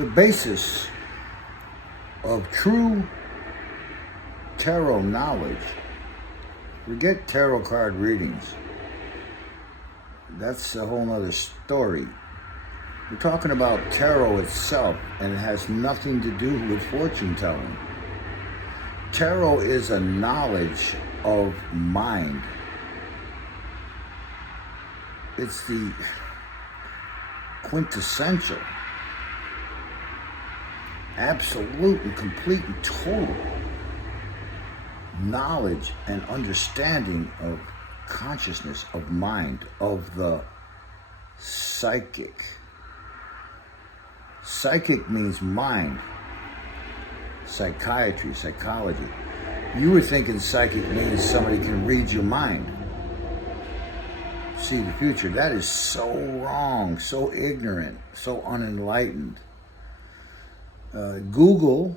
The basis of true tarot knowledge, forget tarot card readings. That's a whole nother story. We're talking about tarot itself, and it has nothing to do with fortune telling. Tarot is a knowledge of mind. It's the quintessential, absolute and complete and total knowledge and understanding of consciousness, of mind, of the psychic. Psychic means mind. Psychiatry, psychology. You were thinking psychic means somebody can read your mind, see the future. That is so wrong, so ignorant, so unenlightened. Google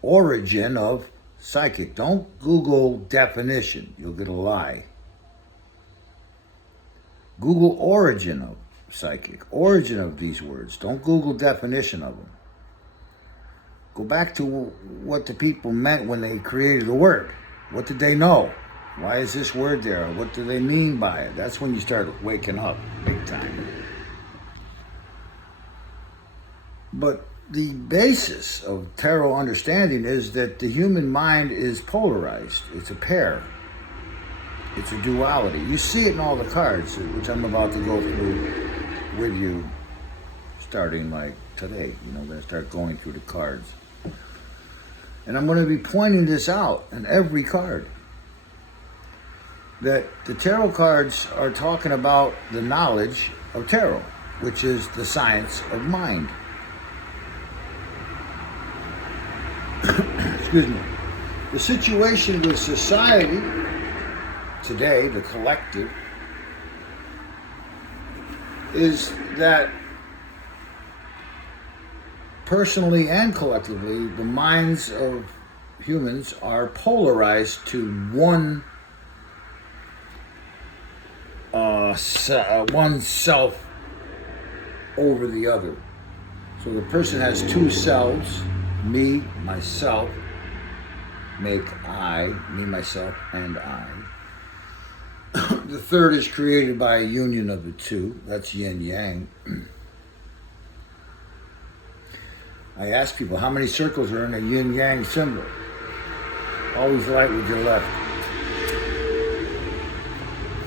origin of psychic. Don't Google definition. You'll get a lie. Google origin of psychic. Origin of these words. Don't Google definition of them. Go back to what the people meant when they created the word. What did they know? Why is this word there? What do they mean by it? That's when you start waking up big time. But the basis of tarot understanding is that the human mind is polarized. It's a pair. It's a duality. You see it in all the cards, which I'm about to go through with you starting like today. I'm going to start going through the cards. And I'm going to be pointing this out in every card. That the tarot cards are talking about the knowledge of tarot, which is the science of mind. Excuse me. The situation with society today, the collective, is that personally and collectively, the minds of humans are polarized to one self over the other. So the person has two selves, me, myself, make I, me, myself, and I. The third is created by a union of the two. That's yin yang. I ask people, how many circles are in a yin yang symbol? Always light with your left.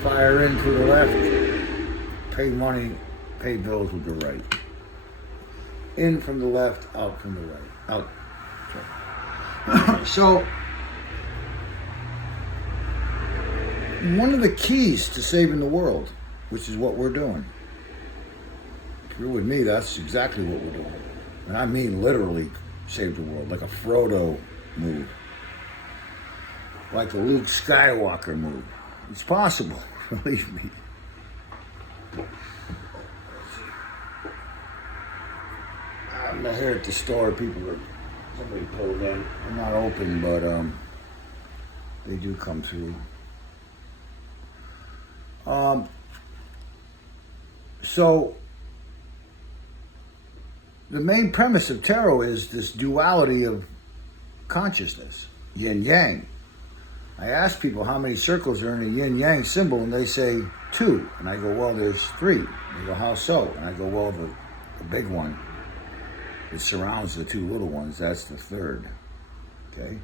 Fire in to the left. Pay money, pay bills with the right. In from the left, out from the right. Out. So, one of the keys to saving the world, which is what we're doing. If you're with me, that's exactly what we're doing. And I mean literally save the world, like a Frodo move. Like a Luke Skywalker move. It's possible, believe me. I'm not here at the store. Somebody pulled in. I'm not open, but they do come through. So the main premise of tarot is this duality of consciousness, yin-yang. I ask people how many circles are in a yin-yang symbol, and they say 2. And I go, well, there's 3. They go, how so? And I go, well, the big one that surrounds the 2 little ones, that's the third. Okay?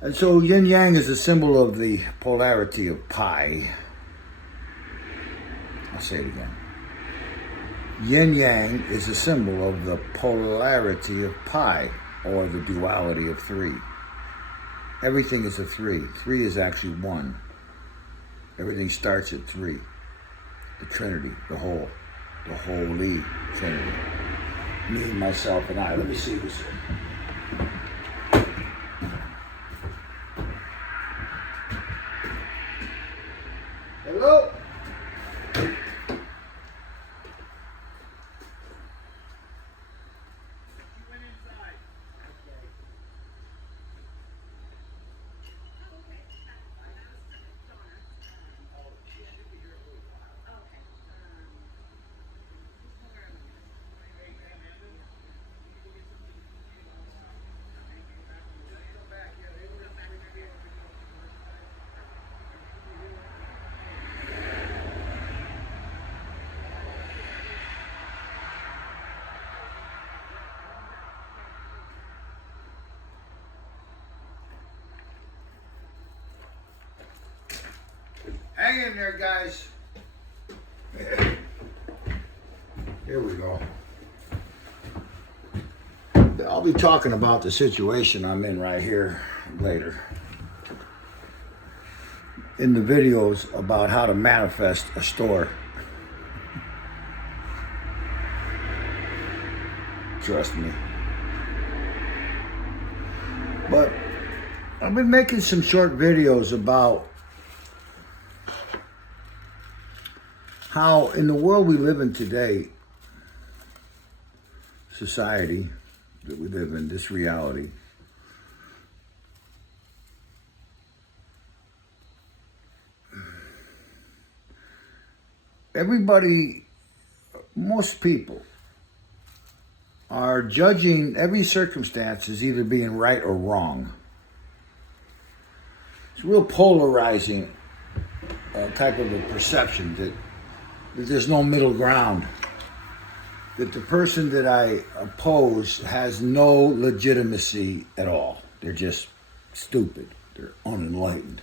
And so yin-yang is a symbol of the polarity of pi. I'll say it again. Yin-yang is a symbol of the polarity of pi, or the duality of 3. Everything is a 3. 3 is actually 1. Everything starts at 3. The Trinity, the whole, the Holy Trinity. Me, myself, and I. Let me see this. Hello? Hang in there, guys. Here we go. I'll be talking about the situation I'm in right here later. In the videos about how to manifest a store. Trust me. But I've been making some short videos about how in the world we live in today, society that we live in, this reality, everybody, most people are judging every circumstance as either being right or wrong. It's real polarizing type of a perception that there's no middle ground. That the person that I oppose has no legitimacy at all. They're just stupid. They're unenlightened.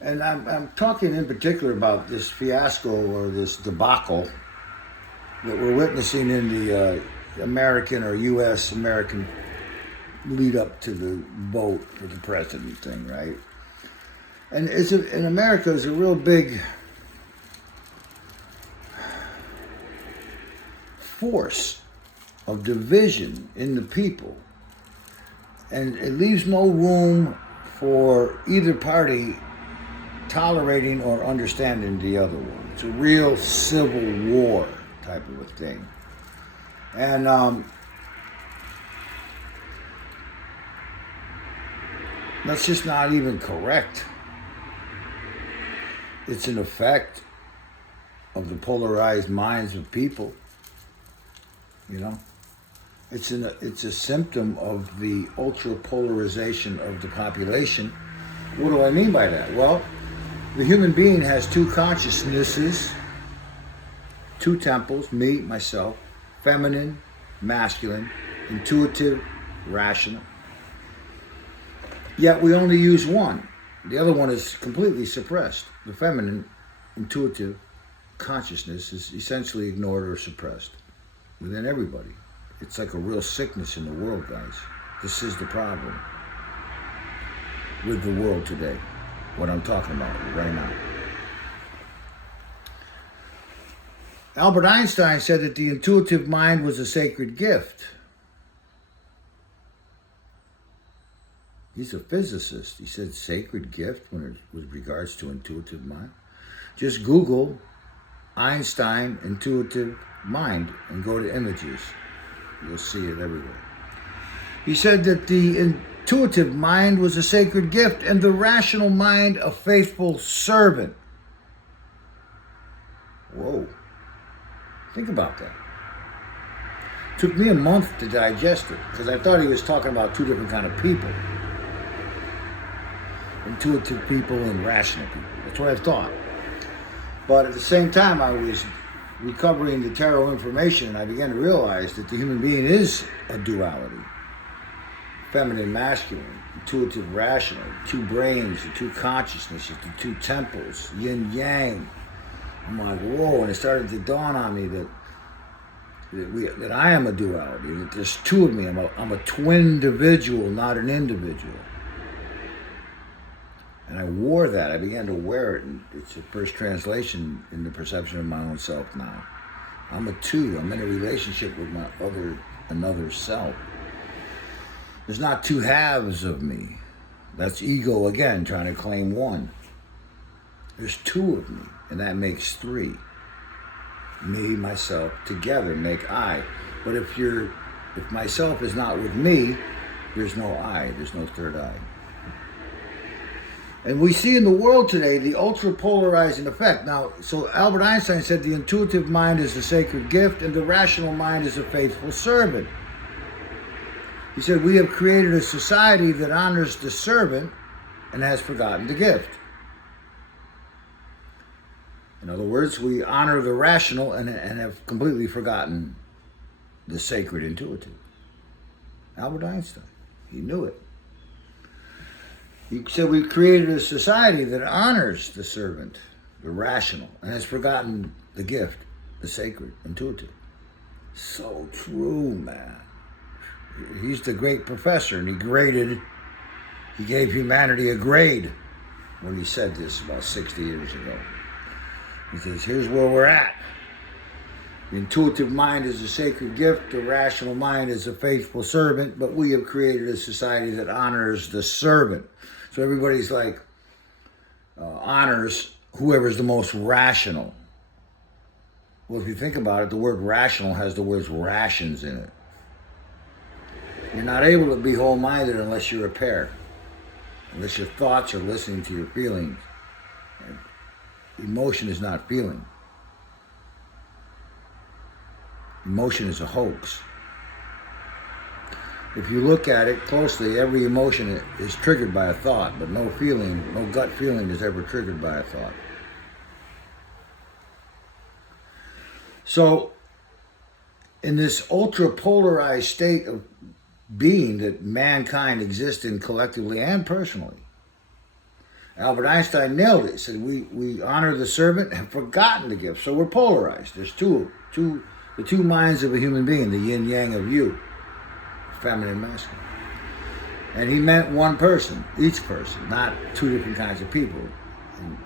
And I'm talking in particular about this fiasco or this debacle that we're witnessing in the American or U.S. American lead up to the vote for the president thing, right? And in America, it's a real big force of division in the people. And it leaves no room for either party tolerating or understanding the other one. It's a real civil war type of a thing. And that's just not even correct. It's an effect of the polarized minds of people. You know, it's a symptom of the ultra polarization of the population. What do I mean by that? Well, the human being has two consciousnesses, two temples, me, myself, feminine, masculine, intuitive, rational. Yet we only use one. The other one is completely suppressed. The feminine, intuitive consciousness is essentially ignored or suppressed within everybody. It's like a real sickness in the world, guys. This is the problem with the world today. What I'm talking about right now. Albert Einstein said that the intuitive mind was a sacred gift. He's a physicist. He said sacred gift when it with regards to intuitive mind. Just Google Einstein intuitive mind and go to images. You'll see it everywhere. He said that the intuitive mind was a sacred gift and the rational mind a faithful servant. Whoa. Think about that. It took me a month to digest it because I thought he was talking about two different kind of people. Intuitive people and rational people. That's what I thought. But at the same time, I was recovering the tarot information and I began to realize that the human being is a duality. Feminine, masculine, intuitive, rational, two brains, the two consciousnesses, the two temples, yin, yang. I'm like, whoa, and it started to dawn on me that I am a duality, that there's two of me. I'm a twin individual, not an individual. And I wore that. I began to wear it. And it's the first translation in the perception of my own self now. I'm a two. I'm in a relationship with my another self. There's not two halves of me. That's ego again, trying to claim one. There's two of me, and that makes three. Me, myself, together make I. But if myself is not with me, there's no I. There's no third eye. And we see in the world today the ultra-polarizing effect. Now, so Albert Einstein said the intuitive mind is a sacred gift and the rational mind is a faithful servant. He said we have created a society that honors the servant and has forgotten the gift. In other words, we honor the rational and have completely forgotten the sacred intuitive. Albert Einstein, he knew it. He said we've created a society that honors the servant the rational, and has forgotten the gift, the sacred, intuitive. So true, man. He's the great professor, and he gave humanity a grade when he said this about 60 years ago. He says, here's where we're at. The intuitive mind is a sacred gift, the rational mind is a faithful servant, but we have created a society that honors the servant. So everybody's like, honors whoever's the most rational. Well, if you think about it, the word rational has the words rations in it. You're not able to be whole-minded unless you're a pair, unless your thoughts are listening to your feelings. And emotion is not feeling. Emotion is a hoax. If you look at it closely, every emotion is triggered by a thought, but no feeling, no gut feeling is ever triggered by a thought. So, in this ultra-polarized state of being that mankind exists in collectively and personally, Albert Einstein nailed it. He said, we honor the servant and forgotten the gift. So we're polarized. There's the two minds of a human being, the yin-yang of you, feminine, masculine. And he meant one person, each person, not two different kinds of people. And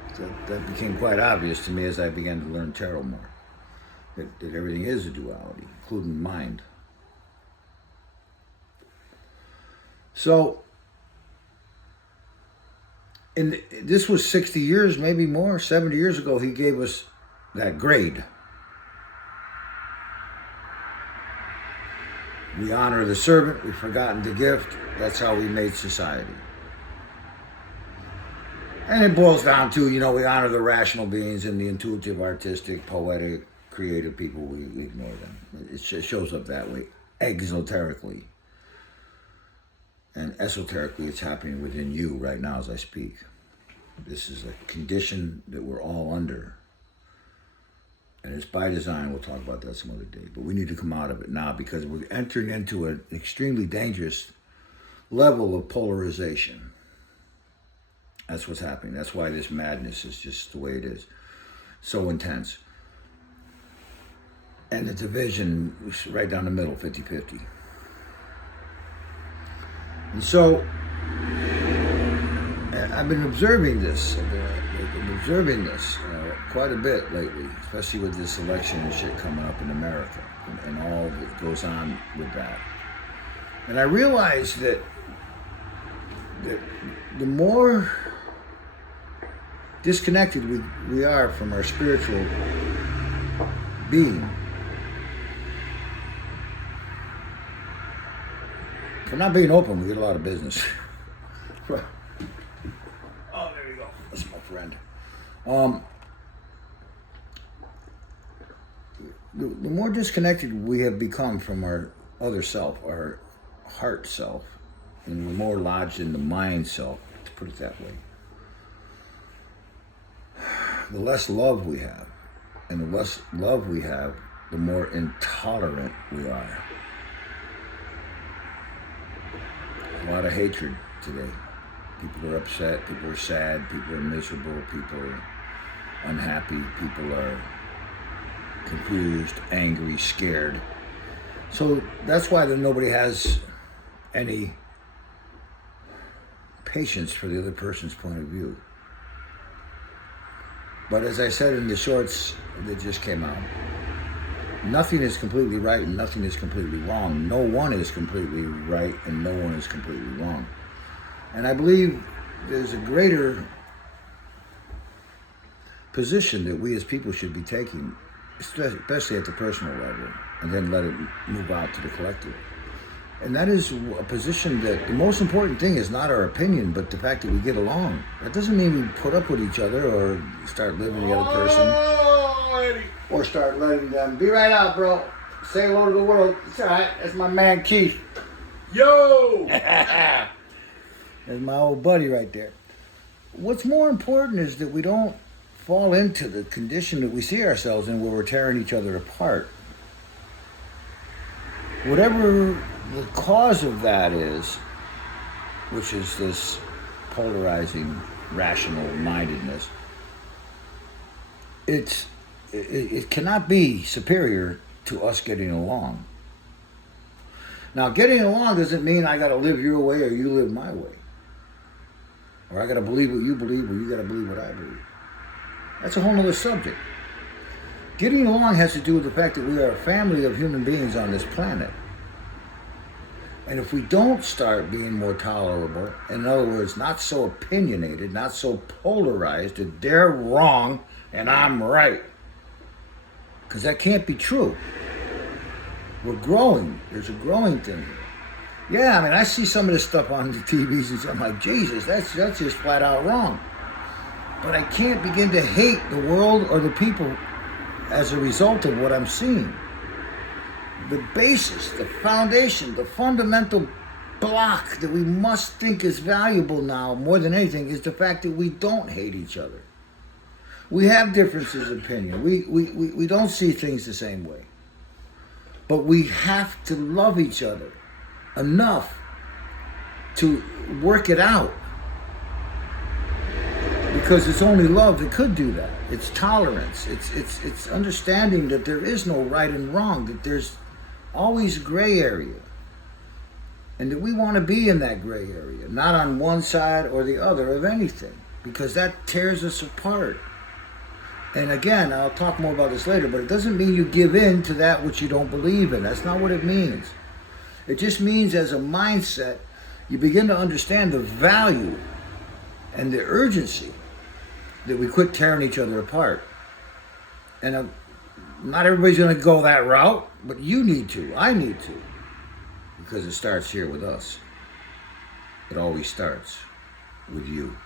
that became quite obvious to me as I began to learn tarot more. That everything is a duality, including mind. So, this was 60 years, maybe more, 70 years ago, he gave us that grade. We honor the servant, we've forgotten the gift. That's how we made society. And it boils down to, we honor the rational beings and the intuitive, artistic, poetic, creative people. We ignore them. It shows up that way, exoterically. And esoterically, it's happening within you right now as I speak. This is a condition that we're all under. And it's by design. We'll talk about that some other day. But we need to come out of it now because we're entering into an extremely dangerous level of polarization. That's what's happening. That's why this madness is just the way it is. So intense. And the division is right down the middle, 50-50. And so, I've been observing this. Quite a bit lately, especially with this election and shit coming up in America and all that goes on with that. And I realized that the more disconnected we are from our spiritual being, if we're not being open, we get a lot of business. Oh, there you go. That's my friend. The more disconnected we have become from our other self, our heart self, and we're more lodged in the mind self, to put it that way, the less love we have. And the less love we have, the more intolerant we are. A lot of hatred today. People are upset, people are sad, people are miserable, people are unhappy, people are confused, angry, scared. So that's why nobody has any patience for the other person's point of view. But as I said in the shorts that just came out, nothing is completely right and nothing is completely wrong. No one is completely right and no one is completely wrong. And I believe there's a greater position that we as people should be taking, especially at the personal level, and then let it move out to the collective. And that is a position that the most important thing is not our opinion, but the fact that we get along. That doesn't mean we put up with each other or start living the other person. Or start letting them, be right out, bro. Say hello to the world. It's all right. That's my man, Keith. Yo! That's my old buddy right there. What's more important is that we don't fall into the condition that we see ourselves in where we're tearing each other apart. Whatever the cause of that is, which is this polarizing, rational mindedness, it's it cannot be superior to us getting along. Now, getting along doesn't mean I got to live your way or you live my way, or I got to believe what you believe or you got to believe what I believe. That's a whole other subject. Getting along has to do with the fact that we are a family of human beings on this planet. And if we don't start being more tolerable, in other words, not so opinionated, not so polarized that they're wrong and I'm right, because that can't be true. We're growing. There's a growing thing. Yeah, I mean, I see some of this stuff on the TVs and I'm like, Jesus, that's just flat out wrong. But I can't begin to hate the world or the people as a result of what I'm seeing. The basis, the foundation, the fundamental block that we must think is valuable now more than anything is the fact that we don't hate each other. We have differences of opinion. We don't see things the same way. But we have to love each other enough to work it out. Because it's only love that could do that. It's tolerance. It's understanding that there is no right and wrong, that there's always gray area. And that we want to be in that gray area, not on one side or the other of anything, because that tears us apart. And again, I'll talk more about this later, but it doesn't mean you give in to that which you don't believe in. That's not what it means. It just means as a mindset, you begin to understand the value and the urgency that we quit tearing each other apart. And not everybody's going to go that route, but you need to. I need to. Because it starts here with us. It always starts with you.